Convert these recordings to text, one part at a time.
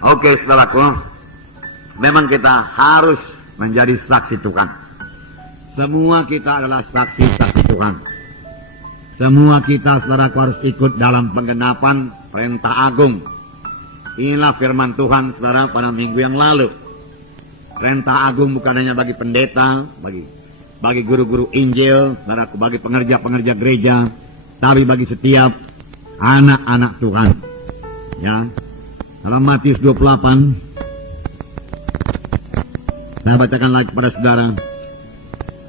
Oke, saudaraku, memang kita harus menjadi saksi Tuhan. Semua kita adalah saksi-saksi Tuhan. Semua kita, saudaraku, harus ikut dalam penggenapan perintah agung. Inilah firman Tuhan, saudara, pada minggu yang lalu. Perintah agung bukan hanya bagi pendeta, bagi guru-guru Injil, saudaraku, bagi pengerja-pengerja gereja, tapi bagi setiap anak-anak Tuhan. Ya, dalam Matius 28, saya bacakan lagi kepada saudara.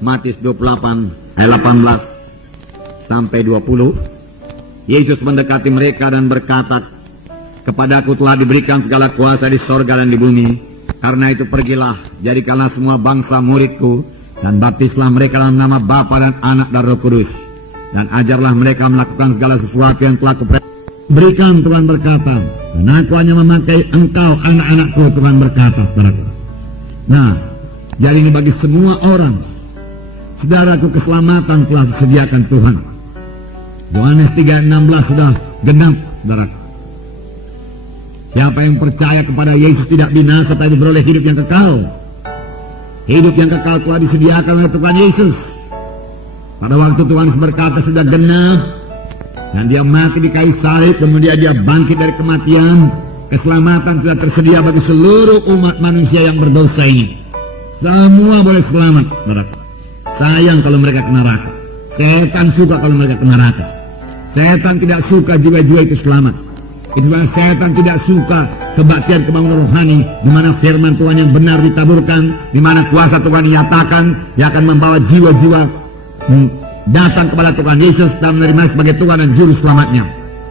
Matius 28 ayat 18 sampai 20. Yesus mendekati mereka dan berkata, "Kepadaku telah diberikan segala kuasa di sorga dan di bumi. Karena itu pergilah, jadikanlah semua bangsa muridku, dan baptislah mereka dalam nama Bapa dan Anak dan Roh Kudus. Dan ajarlah mereka melakukan segala sesuatu yang telah berikan." Tuhan berkata, "Dan aku hanya memakai engkau anak-anakku," Tuhan berkata, saudaraku. Nah, jadi ini bagi semua orang, saudaraku, keselamatan telah disediakan Tuhan. Yohanes 3:16 sudah genap, saudaraku. Siapa yang percaya kepada Yesus tidak binasa, tapi beroleh hidup yang kekal. Hidup yang kekal telah disediakan oleh Tuhan Yesus. Pada waktu Tuhan berkata sudah genap, dan dia mati di kayu salib, kemudian dia bangkit dari kematian. Keselamatan sudah tersedia bagi seluruh umat manusia yang berdosa ini. Semua boleh selamat, saudaraku. Sayang kalau mereka kena neraka. Setan suka kalau mereka kena neraka. Setan tidak suka jiwa-jiwa itu selamat. Itu sebab setan tidak suka kebaktian kebangunan rohani, di mana firman Tuhan yang benar ditaburkan, di mana kuasa Tuhan dinyatakan, yang akan membawa jiwa-jiwa datang kepada Tuhan Yesus dan menerima sebagai Tuhan dan Juru Selamatnya.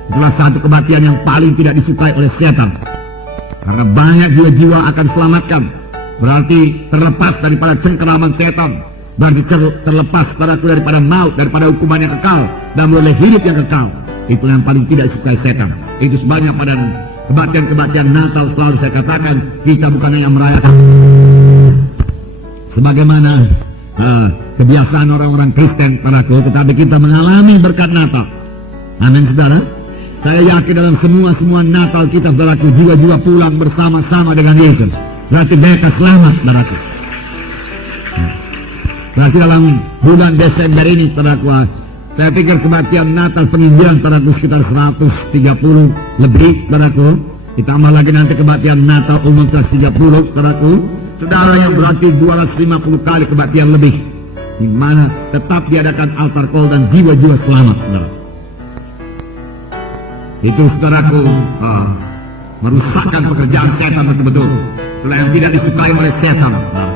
Itulah satu kebaktian yang paling tidak disukai oleh setan. Karena banyak jiwa-jiwa akan selamatkan, berarti terlepas daripada cengkeraman setan, berarti terlepas daripada maut, daripada hukuman yang kekal, dan boleh hidup yang kekal. Itu yang paling tidak disukai setan. Itu sebabnya pada kebaktian-kebaktian Natal selalu saya katakan, kita bukan hanya merayakan sebagaimana kebiasaan orang-orang Kristen padaku, tetapi kita mengalami berkat Natal. Amin, saudara. Saya yakin dalam semua Natal kita, saudaraku, jiwa-jiwa pulang bersama-sama dengan Yesus. Berarti mereka selamat, saudaraku. Berarti dalam bulan Desember ini, saudaraku, saya pikir kebaktian Natal penginjilan, saudaraku, sekitar 130 lebih, saudaraku. Ditambah lagi nanti kebaktian Natal umum 130, saudaraku. Saudara, yang berarti 250 kali kebaktian lebih, di mana tetap diadakan altar call dan jiwa-jiwa selamat, saudara. Itu, saudaraku, merusakkan pekerjaan setan betul-betul. Itulah yang tidak disukai oleh setan, saudara,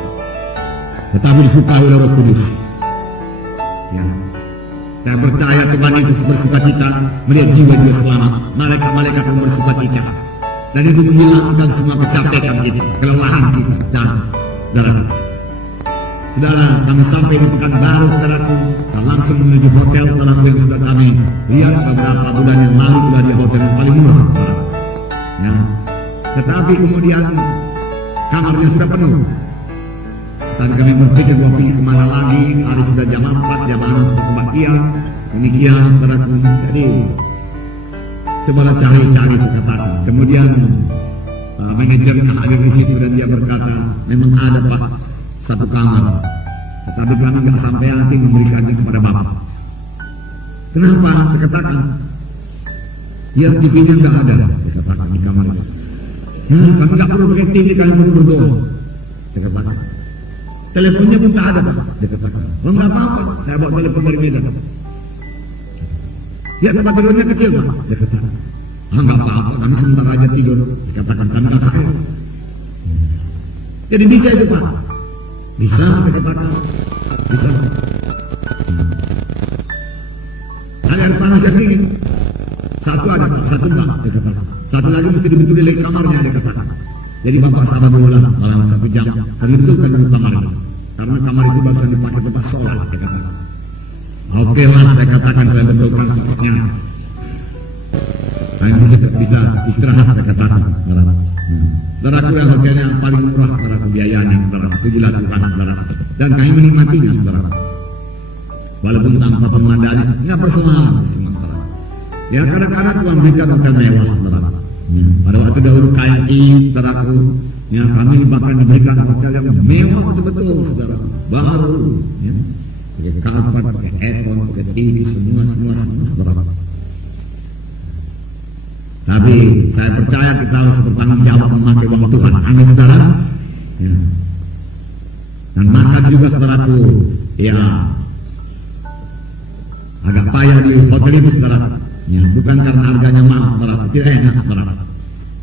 tetapi disukai oleh Roh Kudus. Ya. Saya percaya Tuhan Yesus bersukacita melihat jiwa-jiwa selamat. Malaikat-malaikat pun bersukacita. Dan itu menghilangkan semua kecapean kita, kelelahan kita. Saudara, kami sampai di Pekanbaru, saudaraku, dan langsung menuju hotel saudaraku yang sudah kami lihat beberapa bulan yang lalu, sudah di hotel yang paling murah, saudara. Ya. Tetapi kemudian kamarnya sudah penuh. Dan kami berpikir bahwa pilih kemana lagi. Hari sudah jam 4, jam 6 sudah kebaktian. Demikian, saudaraku. Jadi coba cari-cari sekatakan. Kemudian manajernya hadir di situ dan dia berkata, memang ada Pak satu kamar, tetapi kami nggak sampai nanti memberikannya kepada Bapak. Kenapa? Saya katakan, ya TV-nya nggak ada, saya katakan, di kamar itu. Kami nggak perlu pakai TV, kami perlu berdoa, saya katakan. Teleponnya pun tak ada, Pak, dia katakan. Oh, nggak apa-apa, saya bawa telepon dari Medan. Ya, tempat tidurnya kecil, Pak, dia katakan. Nggak apa-apa, kami sebentar aja tidur, dia katakan, kami nggak tahu. Jadi bisa itu, Pak. Bisa, saya katakan. Bisa. Ada yang panasnya tinggi. Satu ada, satu bang, dia katakan. Satu lagi mesti dibetul di kamarnya, dia katakan. Jadi Bapak sabar dulu lah, dalam 1 jam. Dan dibetulkan dulu kamarnya. Karena kamar itu baru dipakai tempat sholat, dia katakan. Oke lah, saya katakan, saya betulkan tempatnya. Saya bisa istirahat, saya katakan. Saudaraku, yang harganya paling murah, saudaraku, biayanya, saudaraku, itu dilakukan, saudaraku. Dan kami menikmatinya, saudaraku. Walaupun tanpa pemandangan, nggak personal, semua, saudaraku. Ya, kadang-kadang Tuhan berikan hotel mewah, saudaraku. Pada waktu dahulu kain saudaraku, yang kami bahkan diberikan hotel yang mewah betul-betul, saudara, baru, ya, pakai karpet, pakai aircon, pakai TV, semua, saudara. Tapi saya percaya kita harus bertanggung jawab memakai uang Tuhan. Amin, saudara. Ya. Dan makan juga, saudaraku, ya, agak payah di hotel itu, saudara. Ya, bukan karena harganya mahal, saudara, tidak enak, saudara.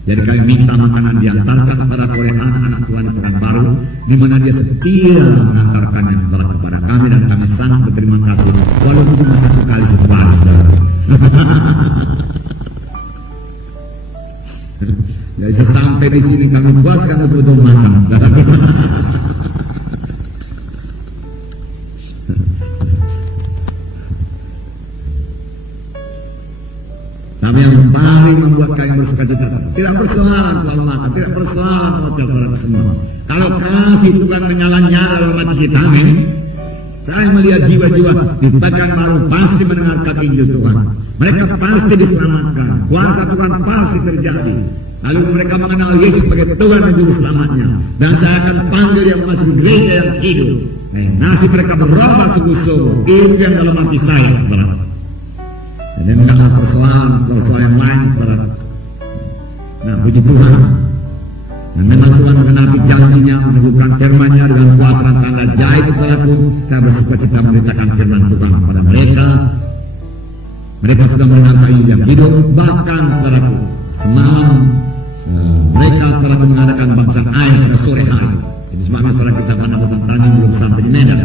Jadi kami minta makanan diantarkan kepada oleh anak-anak Tuhan Pekanbaru, di mana dia setia mengantarkannya, saudara, kepada kami, dan kami sangat berterima kasih, walaupun cuma satu kali sebulan, saudara. Jadi sampai di sini kami buatkan betul-betul makan, saudara. Kami yang paling membuat kalian bersuka cita. Tidak persoalan soal makan, tidak persoalan soal semua. Kalau kasih Tuhan menyala-nyala dalam hati kita, amin. Saya melihat jiwa-jiwa di Pekanbaru pasti mendengarkan Injil Tuhan. Mereka pasti diselamatkan. Kuasa Tuhan pasti terjadi. Lalu mereka mengenal Yesus sebagai Tuhan dan Juru Selamatnya. Dan saya akan panggil yang masuk gereja yang hidup. Nasib mereka berubah sungguh-sungguh. Itu yang dalam hati saya, saudara. Dan tidak ada persoalan yang lain, saudara. Nah, puji Tuhan. Dan memang Tuhan mengenapi janjinya, meneguhkan firman-Nya dengan kuasa dan tanda ajaib, saudaraku. Saya bersuka cita memberitakan firman Tuhan kepada mereka. Mereka sudah mengenal yang hidup, bahkan, saudaraku, semalam mereka telah mengadakan bangsa air pada sore hari. Itu sebabnya saudara kita pada petang belum sampai di Medan.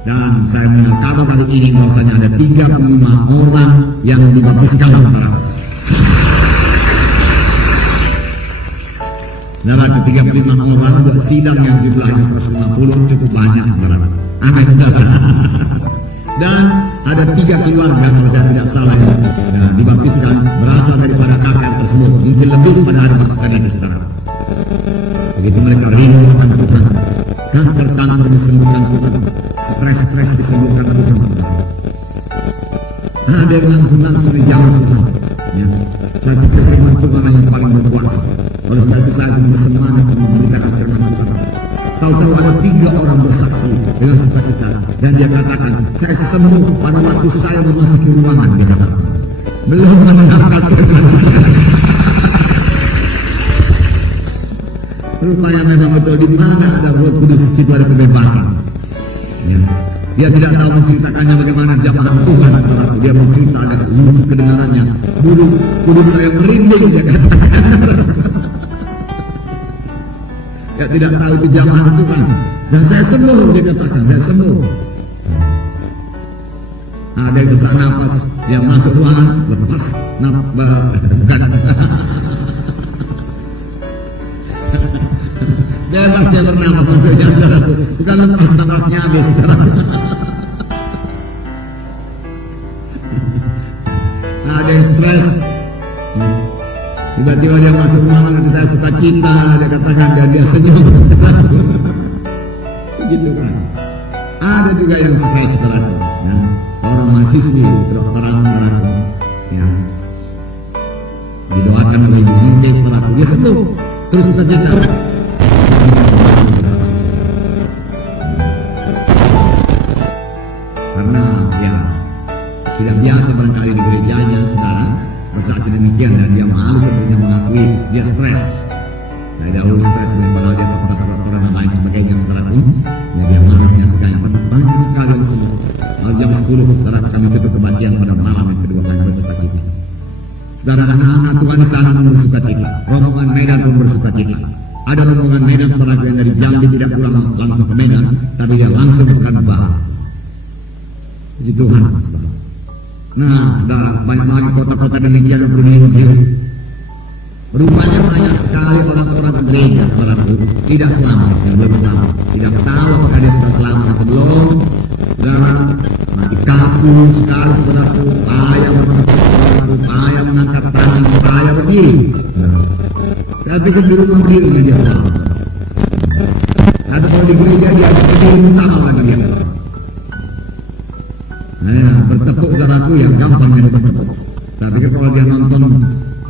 Dan saya mendengar kabar kali ini bahwasanya ada 35 orang yang dibaptiskan, saudara. Saudara, 35 orang buat sidang yang jumlahnya 150 cukup banyak, saudara. Amin, saudara. Dan ada 3 keluarga kalau saya tidak salah yang dibaptiskan berasal daripada KPR tersebut. Mungkin lebih pada hari baptisan itu, saudara. Begitu mereka rindu akan Tuhan, kanker disembuhkan Tuhan, stres disembuhkan Tuhan. Ada yang langsung dijawab Tuhan. Ya, saya pikir firman Tuhan yang paling berkuasa. Oleh sebab itu saya bersemangat memberikan firman Tuhan. Tahu-tahu ada 3 orang bersaksi dengan sukacita, dan dia katakan, saya sembuh pada waktu saya memasuki ruangan, dia katakan. Belum mendengarkan firman Tuhan. Rupanya memang betul, di mana ada Roh Kudus, di situ ada kebebasan. Ya. Dia tidak tahu menceritakannya bagaimana jamaah Tuhan, saudaraku. Dia mencerita ada lucu kedengarannya. Kudus saya merinding, dia katakan. Ya, tidak tahu itu jamaah Tuhan. Dan saya sembuh, dia katakan, saya sembuh. Ada yang sesak nafas, yang masuk ruangan, lepas bebas dia bernafas maksudnya, saudaraku. Bukan lepas nafasnya habis, saudaraku. Ada yang stres, tiba-tiba dia masuk ruangan, nanti saya suka cinta, dia katakan, dan dia senyum. Begitu kan. Ada juga yang stres, saudaraku. Nah, seorang mahasiswi kedokteran, saudaraku, yang didoakan oleh ibu Mungkin, saudaraku, dia sembuh, terus suka cinta. Karena ya tidak biasa barangkali di gerejanya, saudara, bersaksi demikian, dan dia malu tentunya mengakui dia stres. Dari dahulu stres, padahal dia dokter dan lain sebagainya, saudara. Ya, dia malunya sekali, banyak sekali yang sembuh. Lalu jam 10, saudara, kami tutup kebaktian pada malam yang kedua kami bersuka cita. Saudara, anak-anak Tuhan di sana pun bersuka cita, rombongan Medan pun bersuka cita. Ada rombongan Medan, saudara, yang dari Jambi tidak pulang langsung ke Medan, tapi dia langsung ke Pekanbaru. Puji Tuhan. Nah, saudara, banyak lagi kota-kota demikian yang perlu diinjil. Rupanya banyak sekali orang-orang ke gereja, saudaraku, tidak selamat, yang belum tahu. Tidak tahu apakah dia sudah selamat atau belum. Saudara, masih kaku sekali, saudaraku, payah mengangkat tangan, payah berdiri. Saya pikir di rumah berdiri dia selamat. Atau kalau di gereja dia berdiri utama lagi dia. Nah, bertepuk, saudaraku, yang gampang yang bertepuk. Saya pikir kalau dia nonton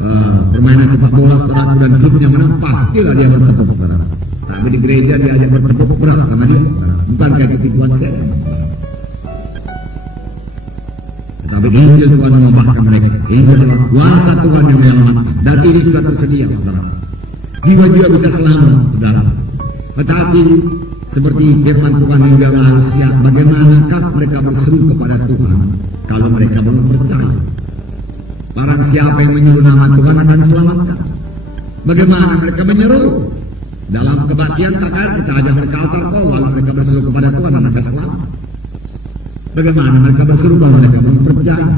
permainan sepak bola saudaraku dan klubnya menang, pastilah dia bertepuk saudara. Tapi di gereja dia aja bertepuk berat karena dia bukan kayak ketipuan setan. Tapi Injil Tuhan membahkan mereka. Injil adalah kuasa Tuhan yang menyelamatkan. Dan ini sudah tersedia saudara. Jiwa-jiwa bisa selamat saudara. Tetapi seperti firman Tuhan yang dia harus lihat, bagaimanakah mereka berseru kepada Tuhan kalau mereka belum percaya. Barang siapa yang menyeru nama Tuhan akan selamatkan. Bagaimana mereka menyeru? Dalam kebaktian kakak kita ajak mereka altar call, lalu mereka berseru kepada Tuhan dan mereka selamat. Bagaimana mereka berseru kalau mereka belum percaya?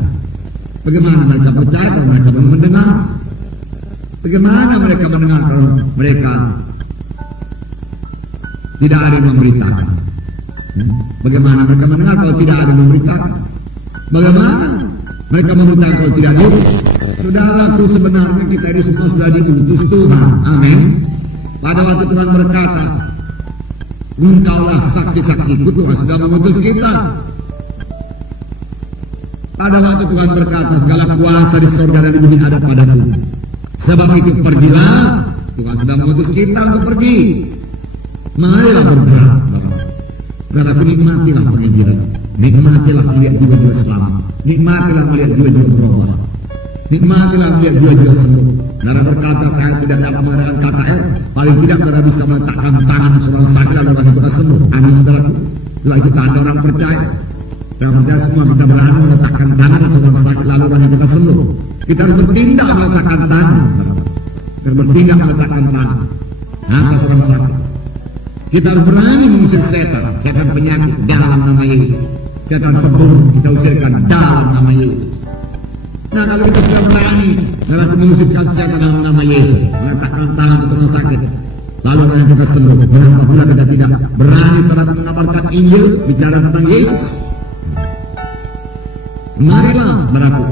Bagaimana mereka percaya kalau mereka belum mendengar? Bagaimana mereka mendengar kalau mereka tidak ada yang memberitakan? Bagaimana mereka mendengar kalau tidak ada yang memberitakan? Bagaimana mereka memberitakan kalau tidak ada? Saudaraku, sebenarnya kita ini semua sudah diutus Tuhan. Amin. Pada waktu Tuhan berkata, engkaulah saksi-saksiku, Tuhan sudah mengutus kita. Pada waktu Tuhan berkata, segala kuasa di surga dan di bumi ada padaku. Sebab itu pergilah, Tuhan sudah mengutus kita untuk pergi. Marilah bergerak. Saudaraku, nikmatilah penginjilan. Nikmatilah melihat jiwa-jiwa selamat. Nikmatilah melihat jiwa-jiwa berubah. Nikmatilah melihat jiwa-jiwa sembuh. Nara berkata, saya tidak dapat mengadakan KKR, paling tidak kita bisa meletakkan tangan seorang sakit lalu orang itu sembuh. Amin saudaraku. Setelah itu tanda orang percaya. Dan kita semua kita berani meletakkan tangan seorang sakit lalu orang itu sembuh. Kita harus bertindak meletakkan tangan. Kita bertindak meletakkan tangan. Nah, seorang sakit. Kita harus berani mengusir setan, setan penyakit dalam nama Yesus. Setan pembunuh kita usirkan dalam nama Yesus. Nah, kalau kita sudah berani dalam mengusirkan setan dalam nama Yesus, meletakkan tangan ke seorang sakit, lalu orang kita sembuh. Berapa pula kita tidak berani terhadap mengabarkan Injil, bicara tentang Yesus. Marilah beraku,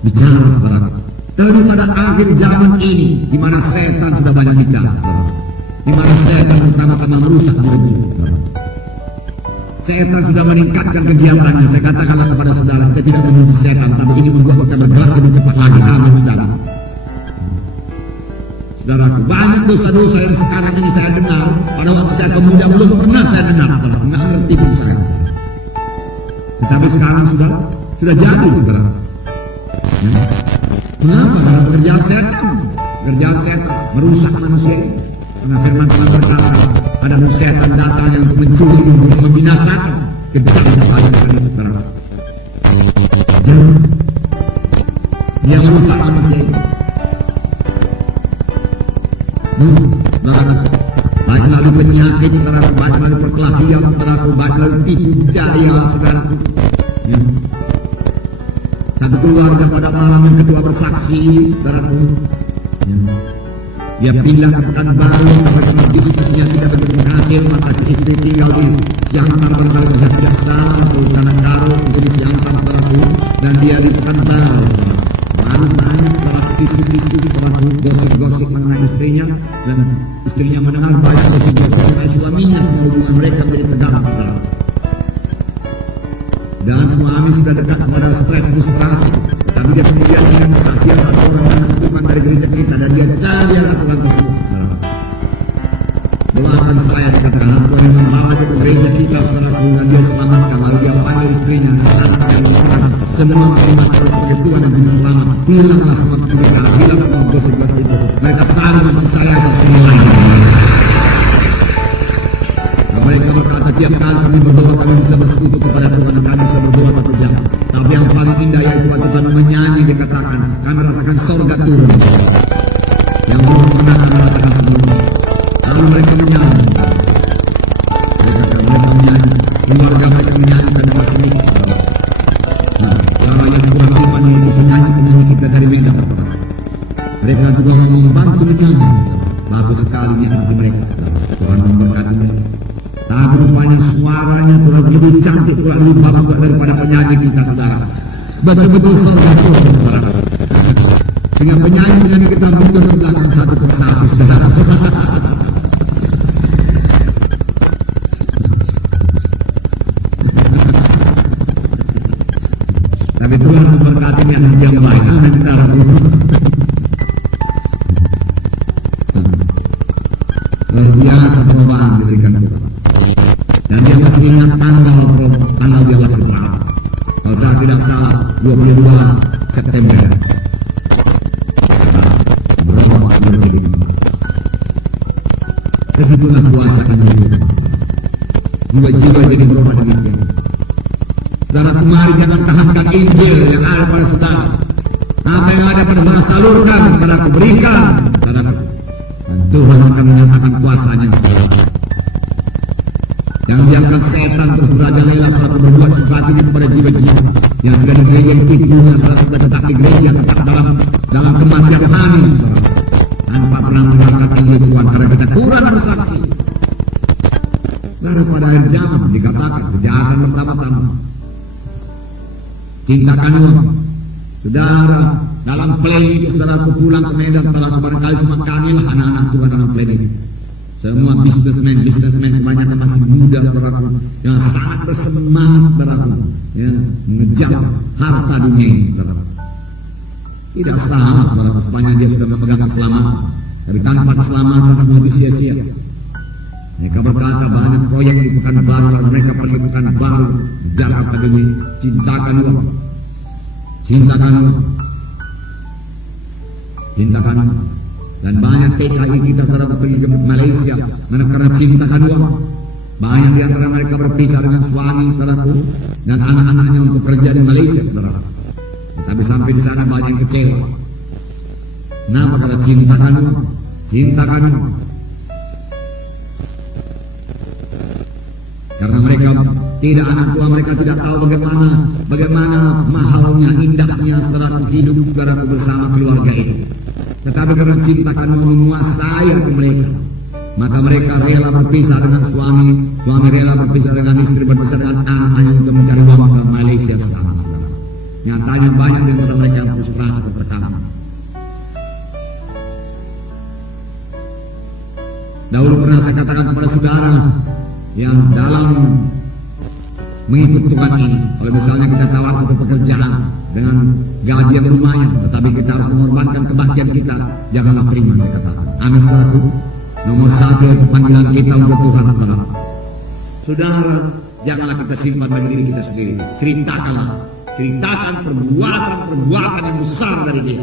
bicara beraku. Tapi pada akhir zaman ini, di mana setan sudah banyak bicara, di mana setan bersama-sama merusak dunia. Setan sudah meningkatkan kegiatannya. Saya katakanlah kepada saudara, kita tidak membunuh setan, tapi ini membuat kita bergerak lebih cepat lagi. Amin saudara. Saudaraku, banyak dosa-dosa yang sekarang ini saya dengar. Pada waktu saya pemuda belum pernah saya dengar, nggak ngerti pun saya. Tetapi sekarang sudah jadi saudara. Ya. Kenapa? Karena pekerjaan setan. Pekerjaan setan merusak manusia. Karena firman Tuhan berkata, ada setan datang yang untuk mencuri, untuk membinasakan. Kejam sekali saudara. Yang merusak manusia ini. Baik melalui penyakit, saudaraku, baik melalui perkelahian, saudaraku, baik melalui tipu daya, saudaraku. Satu keluarga pada malam yang kedua bersaksi, saudaraku. Dia pindah ke Pekanbaru, bersama bisnisnya tidak begitu berhasil, maka si istri tinggal di Siantar Pekanbaru, Jakarta, atau Tanah Karo, menjadi Siantar Pekanbaru, dan dia di Pekanbaru. Baru banyak para isu-isu, para gosip-gosip mengenai istrinya, dan istrinya mendengar banyak gosip-gosip mengenai suaminya, hubungan mereka menjadi tegang. Dan suami sudah dekat kepada stres frustrasi, tapi dia kemudian ingin kasihan satu orang yang hubungan dari gereja kita, dan dia cari yang lakukan tersebut. Doakan saya dikatakan Tuhan yang membawa ke gereja kita, saudaraku, dan dia selamatkan, lalu dia panggil istrinya, dan mengatakan semua umat harus sebagai Tuhan dan Juru Selamat. Hilanglah semua kecurigaan, hilang semua gosip-gosip itu. Mereka taruh maksud saya atas semua lain. Mereka berkata, tiap kali kami berdoa kami bisa bersekutu kepada Tuhan dan kami bisa berdoa 1 jam. Tapi yang paling indah yaitu waktu kami menyanyi, dikatakan kami rasakan sorga turun yang belum pernah kami rasakan sebelumnya. Lalu mereka menyanyi, mereka menyanyi, keluarga mereka menyanyi dan bersemi. Nah, cara yang kurang lupa yaitu penyanyi kita dari Wildan. Mereka juga membantu menyanyi. Bagus sekali nikmati mereka. Tuhan memberkati mereka. Tapi rupanya suaranya Tuhan lebih cantik, Tuhan lebih bagus daripada penyanyi kita, saudara. Betul-betul surga Tuhan, saudara. Sehingga penyanyi kita mundur ke belakang satu persatu, saudara. Tapi Tuhan memberkati yang baik. Amin, saudara. September. Begitulah puasa kami. Jiwa-jiwa jadi berubah demikian. Saudara, kemari jangan tahankan Injil yang ada pada saudara. Apa yang ada pada saudara salurkan, saudara berikan, saudara. Dan Tuhan akan menyatakan kuasanya. Jangan biarkan setan terus merajalela para berbuat sesuatu kepada jiwa-jiwa yang sudah di gereja tipunya, sudah tetap di gereja, tetap dalam kematian kami, tanpa pernah mengangkat Injil Tuhan karena kita kurang bersaksi. Baru pada akhir zaman dikatakan kejahatan pertama-tama, cintakan uang. Saudara, dalam plan itu saudara pulang ke Medan, barangkali cuma kami lah anak-anak Tuhan dalam plan ini. Semua bisnismen kebanyakan masih muda, saudaraku, yang sangat bersemangat, saudaraku, ya, mengejar harta dunia ini, saudaraku. Tidak salah, saudaraku, sepanjang dia sudah memegang keselamatan. Tapi tanpa keselamatan semua itu sia-sia. Mereka berkata banyak proyek di Pekanbaru, mereka pergi Pekanbaru, kejar harta dunia, cintakan uang, cintakan uang, cintakan uang. Dan banyak PKI kita saudara pergi ke Malaysia karena cintakan uang. Banyak di antara mereka berpisah dengan suami, saudaraku, dan anak-anaknya untuk kerja di Malaysia, saudara. Tapi sampai di sana banyak yang kecewa. Kenapa? Karena cintakan uang, cintakan uang. Karena mereka tidak, anak tua mereka tidak tahu bagaimana mahalnya, indahnya saudara hidup saudara bersama keluarga itu. Tetapi karena cintakan menguasai hati mereka, maka mereka rela berpisah dengan suami rela berpisah dengan istri, berpisah dengan anak-anaknya untuk mencari uang ke Malaysia sekarang. Nyatanya banyak di antara mereka yang frustrasi pertama. Dahulu pernah saya katakan kepada saudara yang dalam mengikut Tuhan ini, kalau misalnya kita tawar satu pekerjaan dengan gaji yang lumayan, tetapi kita harus mengorbankan kebahagiaan kita, janganlah terima, saya katakan. Amin, saudaraku. Nomor satu panggilan kita untuk Tuhan adalah, saudara, janganlah kita simpan bagi diri kita sendiri. Ceritakan perbuatan yang besar dari dia.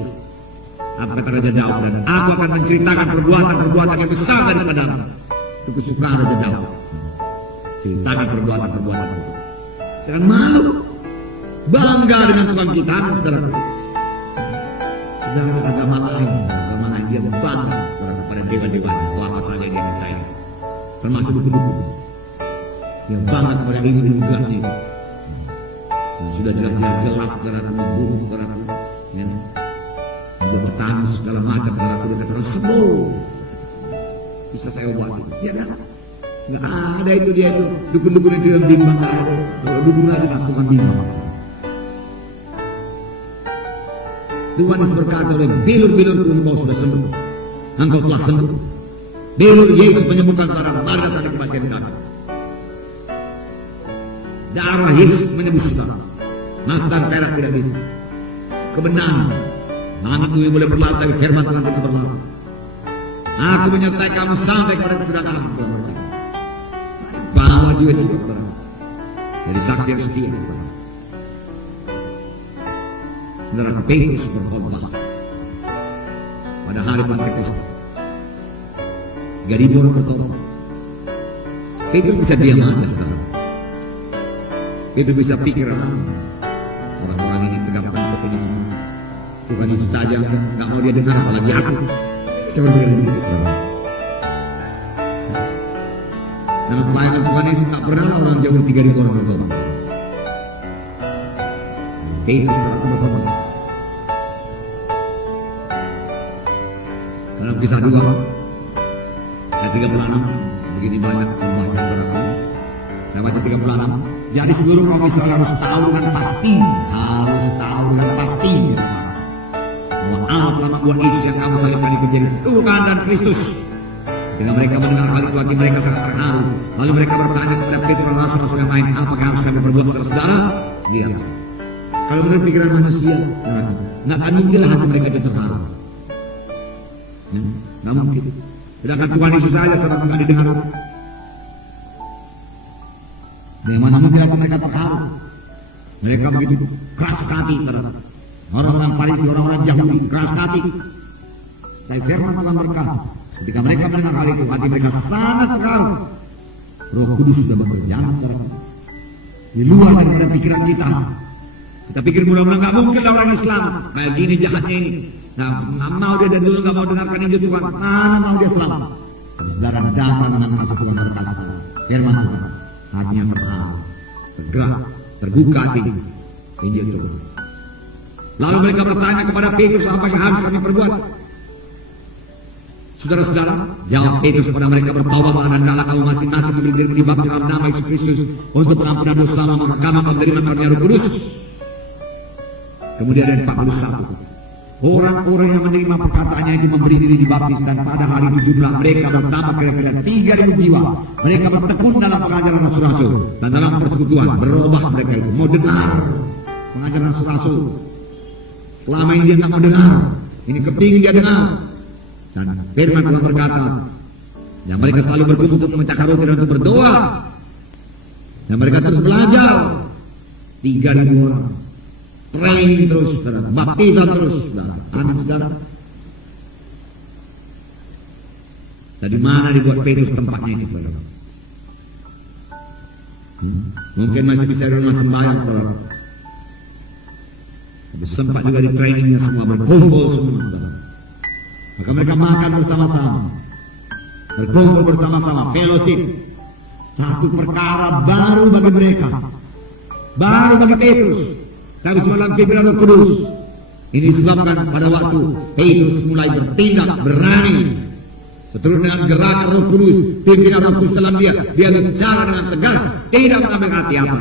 Apa kata Raja Daud? Dan aku akan menceritakan perbuatan yang besar daripada itu kesukaan Raja Daud. Ceritakan perbuatan itu. Jangan malu, bangga dengan Tuhan kita, saudara. Saudara, agama lain dia bangga kepada dewa-dewa, apa saja dia percaya, termasuk buku-buku. Dia bangga kepada ilmu gelapnya. Sudah jelas-jelas gelap, saudara, membunuh, saudara, ya, bertani segala macam, saudara, sudah katakan sembuh, bisa saya obati, ya kan? Nggak ada itu dia itu dukun-dukun itu yang bimbang, nggak ada. Kalau dukun aja lakukan bimbang. Tuhan Yesus berkata, bilur-bilur engkau sudah sembuh, engkau telah sembuh. Bilur Yesus menyembuhkan para pada tadi kebaikan kami. Darah Yesus menembus saudara. Emas dan perak tidak bisa. Kebenaran, langit bumi boleh berlalu, tapi firman Tuhan tetap berlalu. Aku menyertai kamu sampai kepada kesudahan. Bawa jiwa-jiwa saudara jadi saksi yang setia. Saudara, Petrus berkhotbah pada hari Pentakosta. 3.000 orang bertobat. Petrus bisa diam aja, saudara. Petrus bisa pikir, orang-orang ini terdapat untuk ini semua. Tuhan Yesus saja nggak mau dia dengar, apalagi aku. Coba begini, saudara. Dalam pelayanan Tuhan Yesus tak pernah orang jauh 3.000 orang bertobat. Petrus bertobat. Dalam kisah 2 ayat 36, begini banyak perubahan berlaku. Saya baca 36. Jadi seluruh kaum Israel harus tahu dengan pasti, bahwa Allah telah membuat Yesus yang kamu salibkan itu menjadi Tuhan dan Kristus. Ketika mereka mendengar hal itu, hati mereka sangat terharu. Lalu mereka bertanya kepada Petrus dan rasul-rasul yang lain, apakah harus kami berbuat, saudara? Lihat, kalau menurut pikiran manusia, nggak akan mungkin hati mereka itu terharu. Nggak mungkin. Sedangkan Tuhan Yesus saja sangat akan didengar. Bagaimana mungkin hati mereka terharu? Mereka begitu keras hati, Orang-orang Farisi, orang-orang Yahudi keras hati. Tapi firman Tuhan berkata, ketika mereka mendengar hal itu, hati mereka sangat terharu. Roh Kudus sudah bekerja di luar daripada pikiran kita. Kita pikir mudah-mudahan nggak mungkin lah orang Islam kayak gini jahatnya ini. Nah, nggak mau dia dari dulu nggak mau dengarkan Injil Tuhan. Mana mau dia selamat? Saudara datang dengan masuk Tuhan berkata, firman Tuhan, hatinya terharu, tergerak, terbuka hati Injil Tuhan. Lalu mereka bertanya kepada Petrus, apa yang harus kami perbuat? Saudara-saudara, jawab Petrus kepada mereka, bertaubat hendaklah kamu masing-masing memberi diri dibaptis dalam nama Yesus Kristus untuk pengampunan dosa, maka kamu akan menerima karunia Roh Kudus. Kemudian ada 41. Orang-orang yang menerima perkataannya itu memberi diri dibaptis, dan pada hari itu jumlah mereka bertambah kira-kira 3.000 jiwa. Mereka bertekun dalam pengajaran rasul-rasul dan dalam persekutuan. Berubah mereka itu mau dengar pengajaran rasul-rasul. Selama ini dia nggak mau dengar, ini kepingin dia dengar. Dan firman Tuhan berkata, yang mereka selalu berkumpul untuk memecahkan roti dan untuk berdoa. Dan mereka terus belajar. 3.000 orang. Training terus, baptisan terus. Amin, saudara. Dari mana dibuat Petrus tempatnya itu, saudara? Mungkin masih bisa di rumah sembahyang, saudara. Tapi sempat juga di trainingnya semua, berkumpul semua, saudara. Maka mereka makan bersama-sama, berkumpul bersama-sama, fellowship. Satu perkara baru bagi mereka, baru bagi Petrus. Tapi semalam pimpinan Roh Kudus. Ini disebabkan pada waktu Petrus mulai bertindak, berani. Seterusnya dengan gerak Roh Kudus, pimpinan Roh Kudus dalam dia bicara dengan tegas, tidak mengambil hati apa.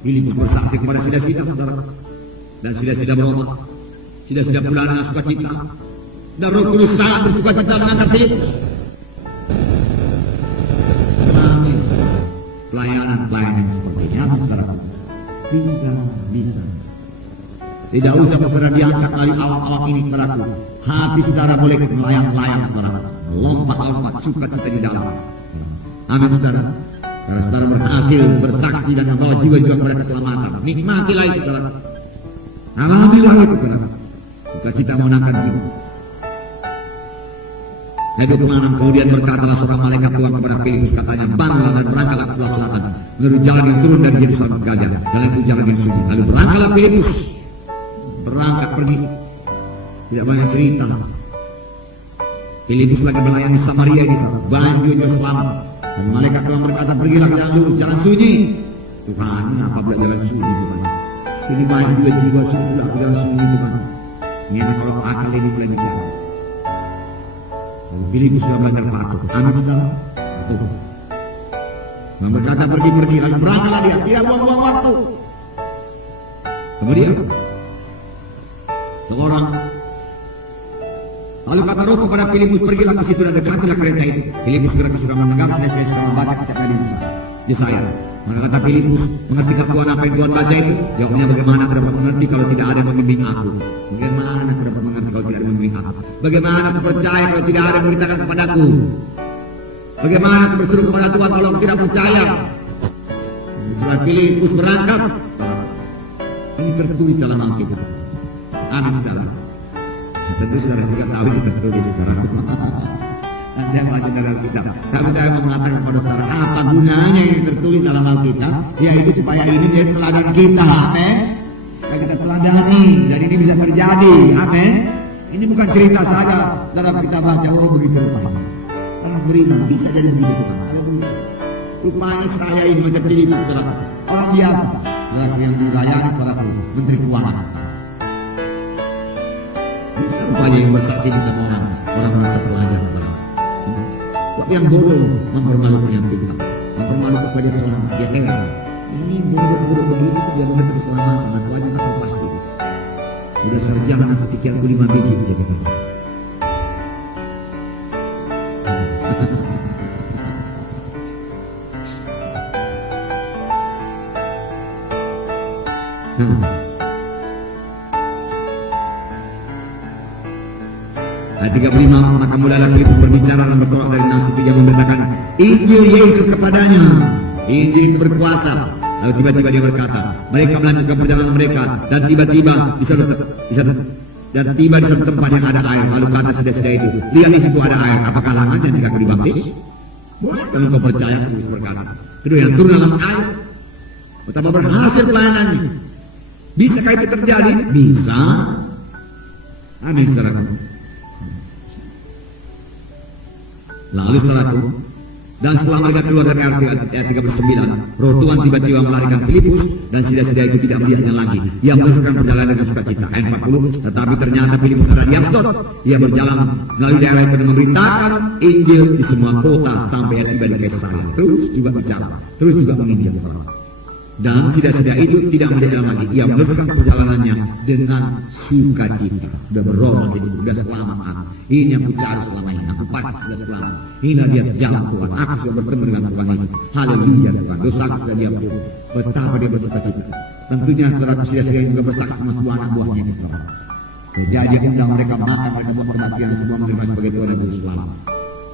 Filipus bersaksi kepada sida-sida, saudara, dan sida-sida berubah. Sida-sida pulang dengan sukacita, dan Roh Kudus sangat bersukacita mengangkat Filipus. Amin. Pelayanan sepertinya, saudara, bisa. Tidak usah saudara diangkat dari awak-awak ini, saudara. Hati saudara boleh melayang-layang, saudara, lompat-lompat sukacita di dalam. Amin, saudara. Karena saudara berhasil bersaksi dan membawa jiwa-jiwa kepada keselamatan. Nikmatilah itu, saudara. Alhamdulillah itu, saudara. Sukacita menangkan jiwa. Nabi Tuhan kemudian berkatalah seorang malaikat Tuhan kepada Filipus, katanya, bangunlah dan berangkatlah ke sebelah selatan, menuju jalan yang turun dari Yerusalem ke Gaza, jalan itu jalan yang sunyi. Lalu berangkatlah Filipus, berangkat pergi. Tidak banyak cerita. Filipus lagi melayani Samaria di sana, banjir selamat. Dan malaikat Tuhan berkata, pergilah ke jalan lurus, jalan sunyi. Tuhan, apa pula jalan sunyi, Tuhan? Ini banyak juga jiwa sudah ke jalan sunyi, Tuhan. Ini anak kalau akal ini mulai bicara. Filipus sudah belajar patuh. Amin, saudara. Patuh. Dan berkata pergi, lalu berangkatlah dia. Tidak buang-buang waktu. Kemudian seorang, lalu kata Roh kepada Filipus, pergilah ke situ dan dekatilah kereta itu. Filipus segera ke Sukaman Megang, saya sedang membaca kitab Nabi Yesaya. Maka kata Filipus, mengertikah Tuhan apa yang Tuhan baca itu? Jawabnya, bagaimana aku dapat mengerti kalau tidak ada yang membimbing aku? Bagaimana aku dapat mengerti kalau tidak ada yang membimbing aku? Bagaimana aku percaya kalau tidak ada yang memberitakan kepadaku? Bagaimana aku berseru kepada Tuhan kalau aku tidak percaya? Setelah Filipus berangkat, ini tertulis dalam Alkitab. Amin, saudara. Tentu saudara juga tahu itu tertulis sekarang. Dan saya baca dalam Alkitab. Tapi saya mau mengatakan kepada saudara, apa gunanya yang tertulis dalam Alkitab? Yaitu supaya ini menjadi teladan kita. Amin. Supaya kita teladani dan ini bisa terjadi. Amin. Ini bukan cerita saja dalam kita baca, oh begitu rupanya. Karena beriman bisa jadi begitu, Tuhan. Ada begitu. Rupanya saya ini macam Filipus, saudara. Orang biasa. Saudara yang dilayani para menteri keuangan. Bisa rupanya yang bersaksi di sama orang-orang terpelajar. Tapi yang bodoh mempermalukan yang pintar, mempermalukan pada seorang dia heran. Ini bodoh-bodoh begitu dia mengerti keselamatan, maka wajib aku pasti. Sudah sarjana aku pikir aku 5 biji dia kata. 35, maka mulailah Filipus berbicara dan bertolak dari nasi yang memberitakan Injil Yesus kepadanya. Injil itu berkuasa. Lalu tiba-tiba dia berkata, mereka melanjutkan perjalanan mereka dan tiba-tiba di suatu tempat yang ada air. Lalu kata sida-sida itu, lihat di situ ada air. Apakah halangannya jika aku dibaptis? Boleh kalau kau percaya, Filipus berkata. Kedua yang turun dalam air, betapa berhasil pelayanannya. Bisakah itu terjadi? Bisa. Amin, saudaraku. Lalu saudaraku, dan setelah mereka keluar dari ayat 39, roh Tuhan tiba-tiba melarikan Filipus dan sida-sida itu tidak melihatnya lagi. Ia meneruskan perjalanan dengan sukacita. Ayat 40, tetapi ternyata Filipus ada di Asdod. Ia berjalan melalui daerah itu dan memberitakan Injil di semua kota sampai ia tiba di Kaisarea. Terus juga bicara, terus juga menginjil orang. Dan sida-sida itu tidak menjadi lagi. Ia meneruskan perjalanannya dengan sukacita dan beroleh hidup. Sudah selamat. Ini yang kucari selama ini. Aku pasti sudah selamat. Inilah dia jalan Tuhan. Aku sudah bertemu dengan Tuhan ini. Haleluya Tuhan. Dosa sudah dia bertemu. Betapa dia bersukacita. Tentunya saudara sida-sida juga bersaksi sama semua anak buahnya. Jadi undang mereka makan, mereka buat perhatian semua menerima sebagai Tuhan dan Juru Selamat.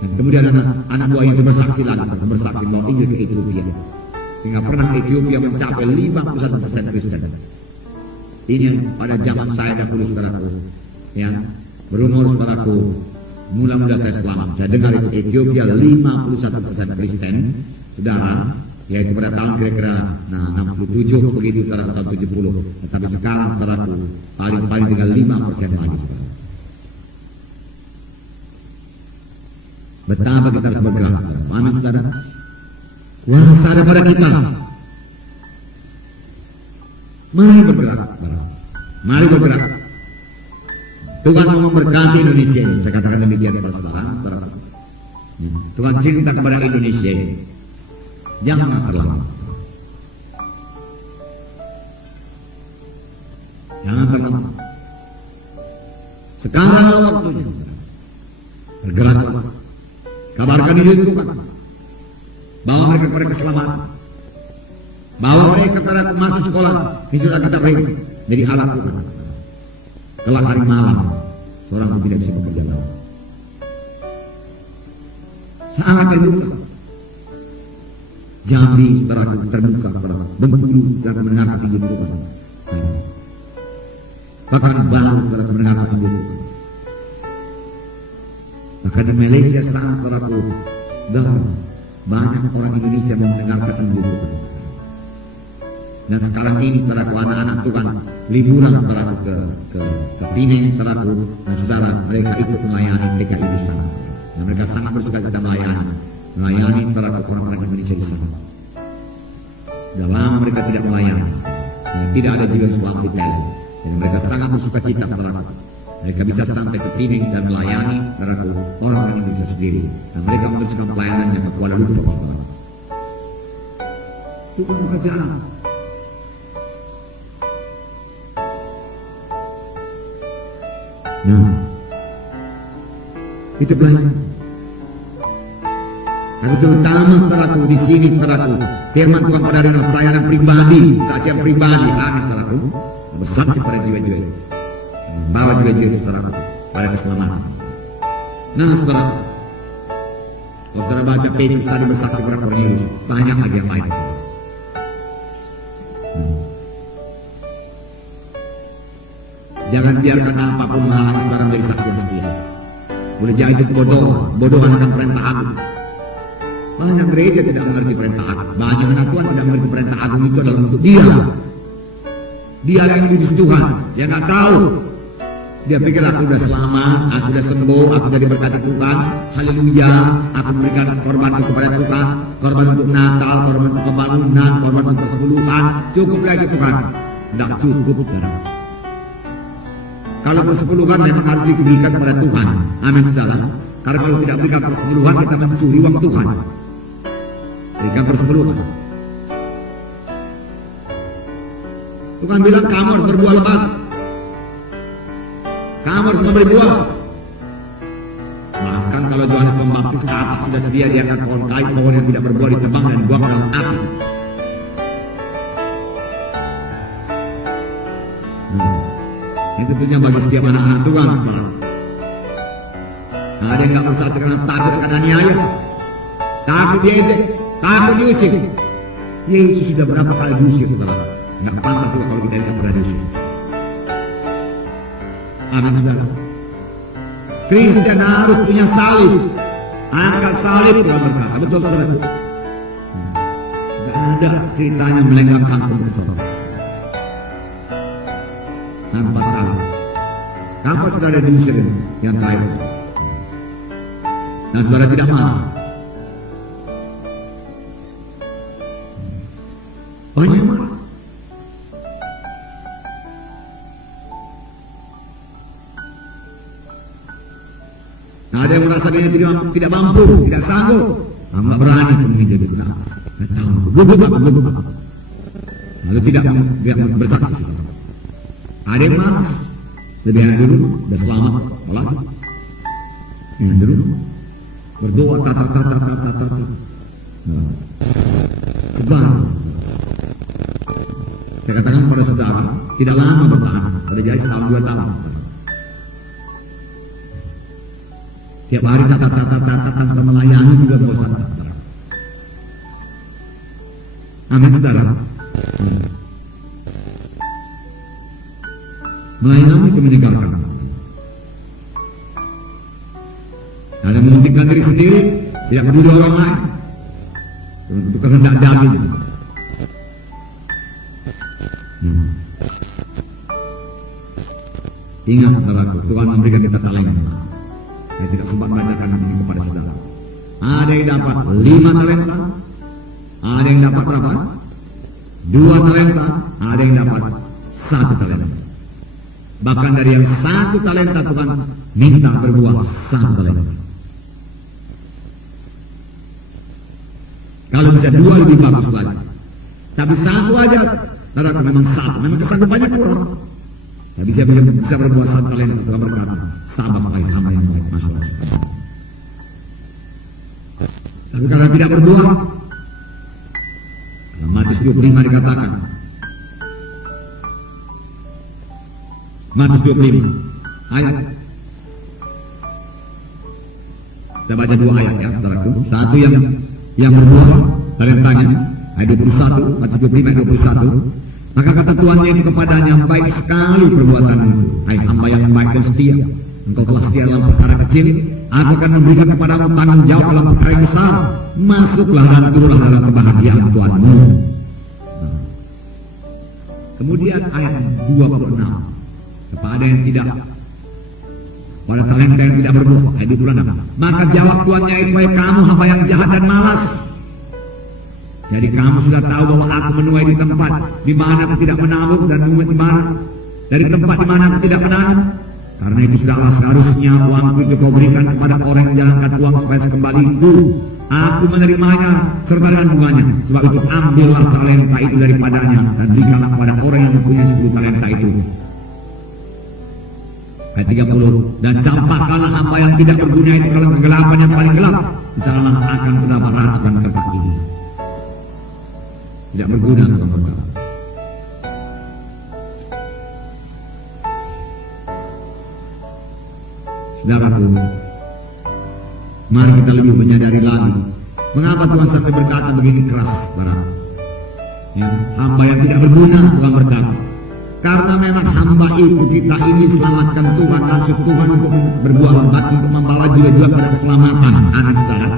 Dan kemudian anak buahnya itu bersaksi lagi. Bersaksi bahwa Injil ke Ethiopia. Sehingga pernah Ethiopia mencapai 51% Kristen. Ini yang pada zaman saya dahulu saudaraku, yang berumur saudaraku, mula-mula saya selamat. Saya dengar itu Ethiopia 51% Kristen, saudara, yaitu pada tahun kira-kira 67 begitu saudara, tahun 70. Tetapi sekarang saudaraku, paling tinggal 5% lagi. Betapa kita harus bergerak. Amin saudara. Kuasa ada pada kita. Mari bergerak. Mari bergerak. Tuhan mau memberkati Indonesia ini. Saya katakan demikian kepada saudara. Tuhan cinta kepada Indonesia ini. Jangan terlambat. Jangan terlambat. Sekarang waktunya. Bergerak. Kabarkan ini Tuhan. Bawa mereka kepada keselamatan. Bawa mereka kepada masuk sekolah. Itulah kita beri dari alat Tuhan. Telah hari malam, seorang pun tidak bisa bekerja lagi. Sangat terbuka. Jambi saudaraku terbuka kepada Bengkulu dan mendengar tinggi Tuhan. Bahkan Bali saudara mendengar tinggi Tuhan. Bahkan di Malaysia sangat saudaraku dan banyak orang Indonesia mendengarkan Injil Tuhan. Dan sekarang ini saudaraku anak-anak Tuhan liburan saudaraku ke Pinang saudaraku dan saudara mereka ikut melayani mereka di sana. Dan mereka sangat bersuka-cita melayani saudaraku orang-orang Indonesia di sana. Sudah lama mereka tidak melayani. Dan tidak ada juga Islam di Thailand. Dan mereka sangat bersuka-cita saudaraku. Mereka bisa sampai ke Pinang dan melayani orang-orang Indonesia sendiri. Dan mereka meneruskan pelayanannya ke Kuala Lumpur. Itu pekerjaan. Nah, itu pelayanan. Dan terutama saudaraku di sini saudaraku, firman Tuhan pada dalam pelayanan pribadi, saksian pribadi, amin saudaraku, bersaksi pada jiwa-jiwa. Bawa jiwa-jiwa saudaraku pada keselamatan. Nah saudara, kalau saudara baca Petrus tadi bersaksi pada Kornelius, banyak lagi yang lain. Jangan biarkan apapun menghalangi saudara menjadi saksi yang setia. Boleh jadi itu kebodohan dan perintah agung. Banyak gereja tidak mengerti perintah agung. Banyak anak Tuhan tidak mengerti perintah agung itu adalah untuk dia. Dia yang diutus Tuhan. Dia nggak tahu. Dia pikir aku sudah selamat, aku sudah sembuh, aku sudah diberkati Tuhan. Haleluya, aku memberikan korban kepada Tuhan, korban untuk Natal, korban untuk pembangunan, korban untuk persepuluhan. Cukup lagi Tuhan. Tidak cukup saudara. Kalau persepuluhan memang harus diberikan kepada Tuhan. Amin saudara. Karena kalau tidak berikan persepuluhan kita mencuri uang Tuhan. Berikan persepuluhan. Tuhan bilang kamu harus berbuah lebat. Kamu harus memberi buah. Bahkan kalau Yohanes Pembaptis ke atas sudah sedia diangkat pohon kayu, pohon yang tidak berbuah ditebang dan dibuang dalam api. Ini tentunya bagi setiap anak-anak Tuhan. Ada yang nggak bersaksi karena takut karena aniaya, takut diejek, takut diusir. Yesus sudah berapa kali diusir, saudara? Nggak pantas juga kalau kita yang pernah diusir. Amin, saudara. Kristen harus punya salib. Angkat salib dalam berkata, betul saudara. Nggak ada ceritanya melengkapkan saudara. Tanpa salib. Tanpa saudara diusir yang terakhir. Dan saudara tidak mau. Banyak marah. Nah, ada yang merasa dia tidak mampu, tidak sanggup, tidak berani menjadi benar. Lalu tidak bersaksi. Ada yang malas, lebih enak dulu, sudah selamat, malah yang dulu berdoa, sebar. Saya katakan kepada saudara, tidak lama bertahan, ada jadi setahun 2 tahun. Tiap hari tata sudah melayani juga bosan. Amin, saudara. Melayani itu meninggalkan. Ada mementingkan diri sendiri, tidak peduli orang lain. Untuk kehendak daging. Ingat, saudaraku, Tuhan memberikan kita talenta. Saya tidak sempat bacakan ini kepada saudara. Ada yang dapat 5 talenta, ada yang dapat berapa? 2 talenta, ada yang dapat 1 talenta. Bahkan dari yang 1 talenta Tuhan minta berbuah 1 talenta. Kalau bisa 2 lebih bagus lagi. Tapi 1 aja, saudara, memang 1, memang kesanggupannya kurang. Tapi bisa berbuat 1 talenta, Tuhan berkata, sabar baik, hamba yang baik, masuk. Tapi kalau tidak berbuah, dalam Matius 25 dikatakan, Matius 25 ayat, kita baca 2 ayat ya saudaraku. Satu yang berbuah talentanya ayat 21, Matius 25 ayat 21. Maka kata tuannya itu kepadanya, baik sekali perbuatanmu, hai hamba yang baik dan setia. Engkau telah setia dalam perkara kecil, aku akan memberikan kepadamu tanggung jawab dalam perkara yang besar. Masuklah dan turunlah dalam kebahagiaan Tuhanmu. Kemudian ayat 26, kepada yang tidak, pada talenta yang tidak berbuah, ayat 26. Maka jawab tuannya itu, hai kamu hamba yang jahat dan malas. Jadi kamu sudah tahu bahwa aku menuai di tempat di mana aku tidak menabung dan menuai di mana, dari tempat di mana aku tidak menanam. Karena itu sudahlah seharusnya uangku itu kau berikan kepada orang yang jalankan uang supaya sekembali itu aku menerimanya serta dengan bunganya. Sebab itu ambillah talenta itu daripadanya dan berikanlah kepada orang yang mempunyai 10 talenta itu. Ayat 30. Dan campakkanlah hamba yang tidak berguna itu dalam kegelapan yang paling gelap. Di sanalah akan terdapat ratusan kertas ini. Tidak berguna dalam perkara. Saudaraku, mari kita lebih menyadari lagi mengapa Tuhan sampai berkata begini keras, saudara. Ya, hamba yang tidak berguna, Tuhan berkata. Karena memang hamba itu kita ini selamatkan Tuhan, kasih Tuhan untuk berbuah lebat, untuk membawa jiwa-jiwa pada keselamatan. Anak saudara,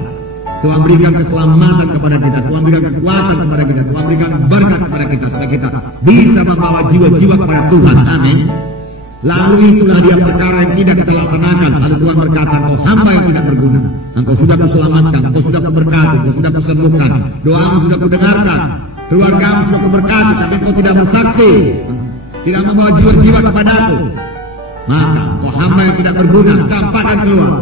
Tuhan berikan keselamatan kepada kita, Tuhan berikan kekuatan kepada kita, Tuhan berikan berkat kepada kita supaya kita bisa membawa jiwa-jiwa kepada Tuhan. Amin. Lalu itulah dia perkara yang tidak kita laksanakan. Lalu Tuhan berkata, oh hamba yang tidak berguna, engkau sudah kuselamatkan, engkau sudah kuberkati, engkau sudah kusembuhkan, doamu sudah kudengarkan, keluargamu sudah kuberkati, tapi engkau tidak bersaksi, tidak membawa jiwa-jiwa kepadaku. Maka oh hamba yang tidak berguna, campakkan keluar.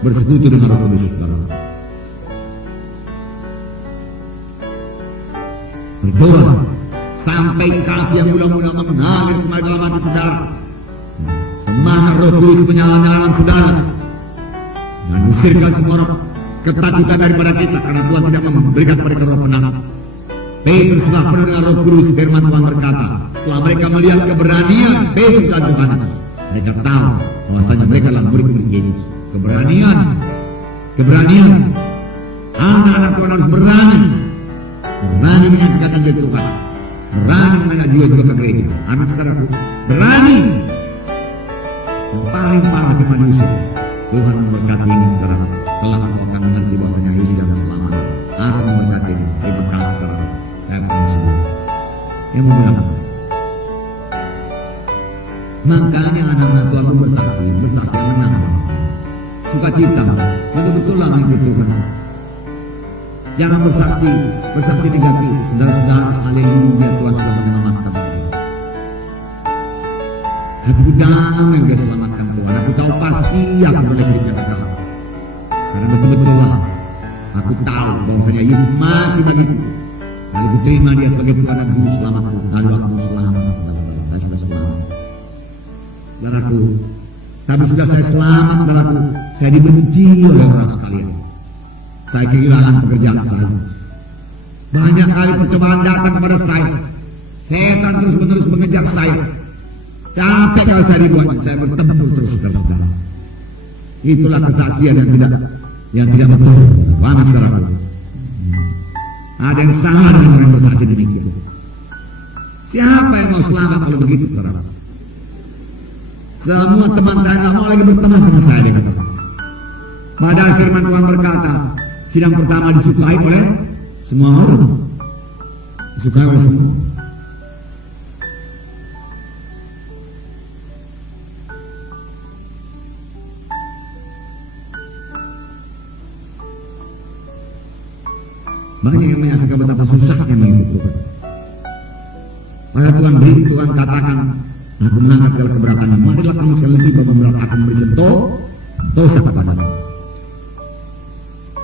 Bersekutu dengan Roh Kudus, saudara. Berdoa sampai kasih yang mudah-mudah mengalir kembali dalam hati saudara. Semangat Roh Kudus menyala-nyala saudara, dan usirkan semua ketakutan daripada kita, karena Tuhan tidak memberikan kepada kita roh penakut, Petrus telah mendengar Roh Kudus firman Tuhan berkata, setelah mereka melihat keberanian Petrus dan Yohanes, mereka tahu bahwasanya mereka adalah murid-murid Yesus. Keberanian. Anak-anak Tuhan harus berani menyaksikan Injil Tuhan, berani mengajak jiwa juga ke gereja. Anak saudaraku, berani. Yang paling parah cuma Yusuf. Tuhan memberkati ini saudara. Telah engkau akan mengerti bahwasanya Yesus yang selamat. Aku memberkati ini. Terima kasih saudara. Saya bersyukur. Yang mulia. Makanya anak-anak Tuhan bersaksi yang menang. Sukacita, betul-betullah mengikut Tuhan. Jangan bersaksi negatif. Saudara-saudara, haleluya, Tuhan sudah menyelamatkan saya. Aku damai sudah selamatkan Tuhan. Aku tahu pasti aku boleh hidupnya kekal. Karena betul-betullah aku tahu bahwasanya Yesus mati bagiku. Lalu aku terima Dia sebagai Tuhan dan Juru Selamatku. Lalu aku selamat. Saya sudah selamat. Saudaraku, tapi sudah saya selamat, saudaraku, saya dibenci oleh orang sekalian. Saya kehilangan pekerjaan saya. Banyak kali percobaan datang kepada saya. Setan terus-menerus mengejar saya. Capek kalau saya dibuat, saya bertempur terus, saudara-saudara. Itulah kesaksian yang tidak betul. Paham, saudara? Ada yang salah dengan orang bersaksi demikian. Siapa yang mau selamat kalau begitu, saudara? Semua teman saya tidak mau lagi berteman sama saya, dikatakan. Padahal firman Tuhan berkata, sidang pertama disukai oleh semua orang. Disukai oleh semua. Banyak yang menyaksikan betapa susahnya mengikut Tuhan. Pada Tuhan beri, Tuhan katakan, aku menangkap segala keberatannya. Marilah kamu sekali lagi memberat akan memberi sentuh siapa padamu.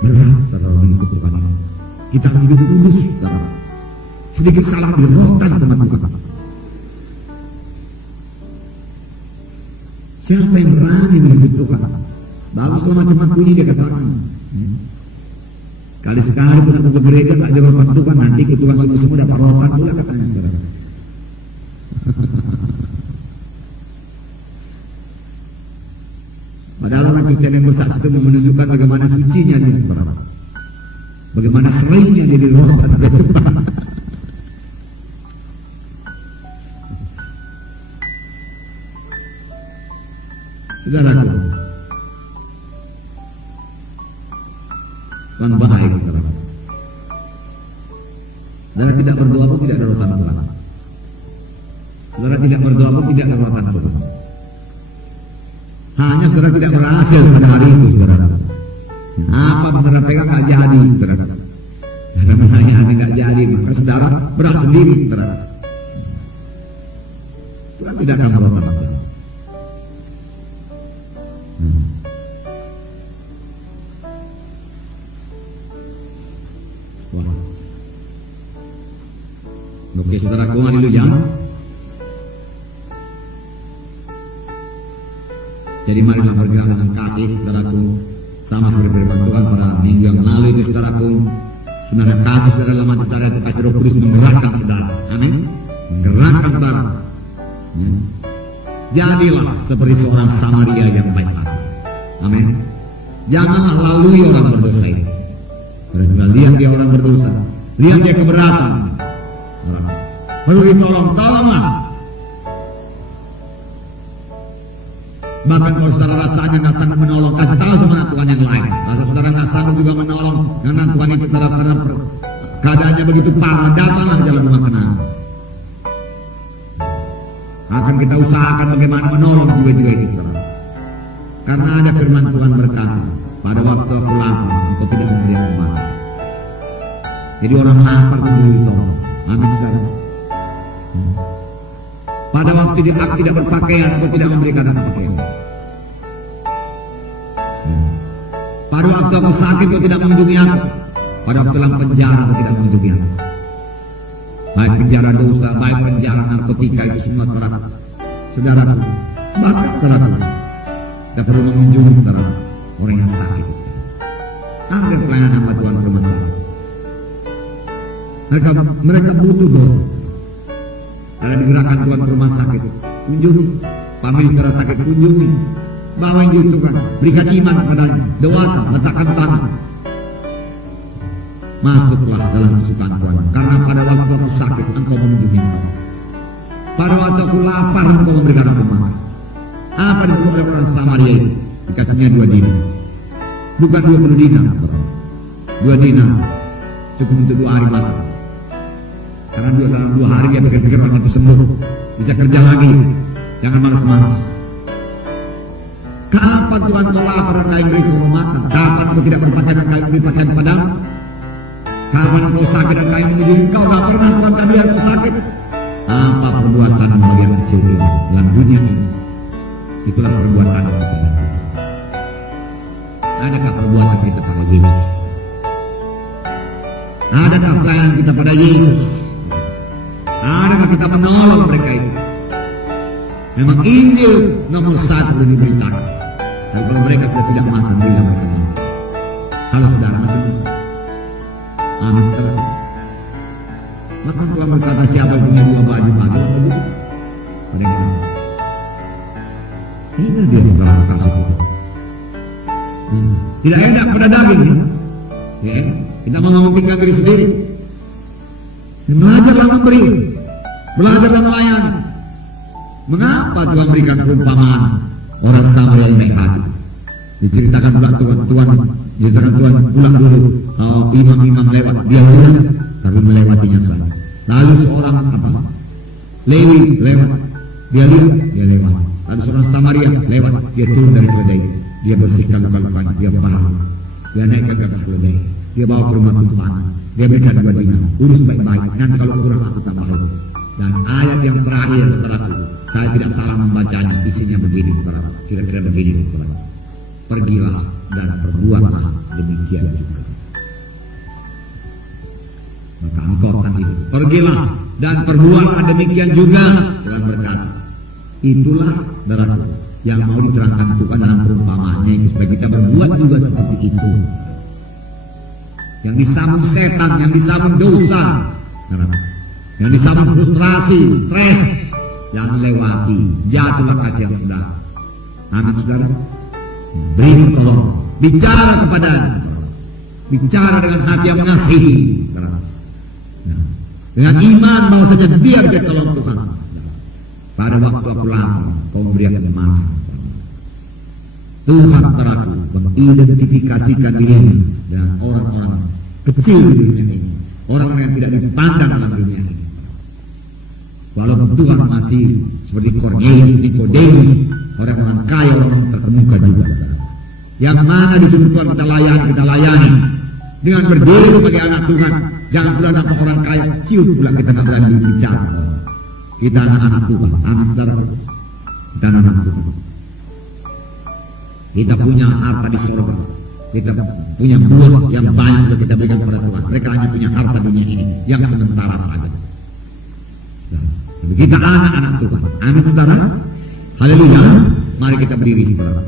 Berat terlalu mengikut Tuhan ini. Kita hidup kudus, sedikit salah dirotan teman Tuhan. Siapa yang berani mengikut Tuhan? Baguslah macam aku ini dia katakan. Kali-sekali pun aku ke gereja tak ada rotan Tuhan, nanti ke Tuhan semua dapat rotan pula katanya, saudara. Padahal orang Kristen yang bersaksi itu menunjukkan bagaimana sucinya dia, saudara. Bagaimana seringnya dia dirotan oleh Tuhan. Saudaraku, Tuhan baik, saudara. Saudara tidak berdoa pun tidak ada rotan Tuhan. Saudara tidak berdoa pun tidak ada rotan Tuhan. Hanya saudara tidak berhasil pada hari itu, saudara. Apa saudara pegang tak jadi, saudara. Dan hanya tidak jadi, maka saudara berat sendiri, saudara. Tuhan tidak akan merotan Tuhan. Oke, saudaraku, haleluya. Jadi marilah bergerak dengan kasih, saudaraku, sama seperti firman Tuhan pada minggu yang lalu itu, saudaraku. Sebenarnya kasih saudara dalam hati saudara itu kasih Roh Kudus menggerakkan saudara. Amin. Menggerakkan saudara. Ya. Jadilah seperti seorang Samaria yang baik hati. Amin. Janganlah lalui orang berdosa itu. Karena lihat dia orang berdosa, lihat dia keberatan. Perlu ditolong-tolonglah. Bahkan kalau saudara rasanya nggak sanggup menolong, kasih tahu sama anak Tuhan yang lain. Kalau saudara nggak sanggup juga menolong, anak Tuhan itu karena keadaannya begitu parah, datanglah jalan rumah kenal. Akan kita usahakan bagaimana menolong jiwa-jiwa itu, saudara. Karena ada firman Tuhan berkata, pada waktu aku lapar, engkau tidak memberi aku makan. Jadi orang lapar pun ditolong. Amin, saudara. Pada waktu aku tidak berpakaian, aku tidak memberikan aku pakaian. Pada waktu aku sakit, kau tidak mengunjungi aku. Pada waktu dalam penjara, kau tidak mengunjungi aku. Baik penjara dosa, baik penjara narkotika, itu semua saudara. Bahkan saudara, kita perlu mengunjungi saudara orang yang sakit. Ada pelayanan hamba Tuhan bermasalah. Mereka butuh doa. Ada digerakkan Tuhan ke rumah sakit, kunjungi. Famili saudara sakit, kunjungi. Bawa yang diutuhkan, berikan iman kepadanya, doakan, letakkan tangan. Masuklah dalam kesukaan Tuhan, karena pada waktu aku sakit engkau mengunjungi aku. Pada waktu aku lapar engkau memberikan aku makan. Apa diperlukan orang Samaria itu? Dikasihnya 2 dinar. Bukan 20 dinar. 2 dinar cukup untuk 2 hari makan. Karena dalam 2 hari dia pikir-pikir orang itu sembuh, bisa kerja lagi. Jangan malas-malas. Kapan Tuhan kau lapar dan kau beri kau makan? Kapan kau tidak berpakaian dan kau beri pakaian padamu? Kapan kau sakit dan kau mengunjungi engkau? Tak pernah Tuhan kau biar kau sakit. Apa perbuatan bagian kecil ini dalam dunia ini? Itulah perbuatan kita. Adakah perbuatan kita pada Yesus? Adakah pelayanan kita pada Yesus? Adakah kita menolong mereka itu? Memang Injil nomor 1 sudah diberitakan. Tapi kalau mereka sudah tidak makan, bila mereka mau. Kalau saudara masih amin. Maka Tuhan berkata, siapa yang punya 2 baju bagilah baju mereka. Ini dia saudara kasih Tuhan. Tidak enak pada daging ya. Kita mau mementingkan diri sendiri. Belajarlah memberi, belajarlah melayani. Mengapa Tuhan berikan perumpamaan orang Samaria yang naik hati? Diceritakan pulang Tuhan pulang dulu. Imam-imam lewat, dia pulang, tapi melewatinya saja. Lalu seorang Lewi lewat, dia lihat, dia lewat. Lalu seorang Samaria lewat, dia turun dari keledai, dia bersihkan luka-lukanya, dia parah, dia naikkan ke atas keledai, dia bawa ke rumah tumpahan, dia berikan 2 dinar, urus baik-baik, nanti kalau kurang aku tambah lagi. Dan ayat yang terakhir saudaraku, saya tidak salah membacanya, isinya begini, kira-kira begini, pergilah dan perbuatlah demikian juga. Maka engkau akan hidup. Pergilah dan perbuatlah demikian juga. Tuhan berkata, itulah saudaraku yang mau diterangkan Tuhan dalam perumpamaannya ini, supaya kita berbuat juga seperti itu. Yang disambung setan, yang disambung dosa, yang disambung frustrasi, stres, yang melewati, jatuhlah kasih yang saudara. Amin saudara. Beri tolong, bicara kepadanya, bicara dengan hati yang mengasihi, dengan iman bahwasanya dia bisa tolong Tuhan. Pada waktu aku lapar, kau memberi aku makan. Tuhan saudaraku mengidentifikasikan dirinya dengan orang-orang kecil di dunia ini, orang yang tidak dipandang dalam dunia ini. Walaupun Tuhan masih seperti Kornelius, Nikodemus, orang-orang kaya, orang terkemuka juga. Yang mana disuruh Tuhan kita layani dengan berdiri sebagai anak Tuhan. Jangan pula nampak orang kaya kecil pula kita nggak berani bicara. Kita anak-anak Tuhan, anak saudara. Kita anak Tuhan. Kita punya harta di surga. Kita punya buah yang banyak untuk kita berikan kepada Tuhan. Mereka hanya punya harta dunia ini yang sementara saja. Kita anak-anak Tuhan. Amin saudara. Haleluya. Mari kita berdiri saudara.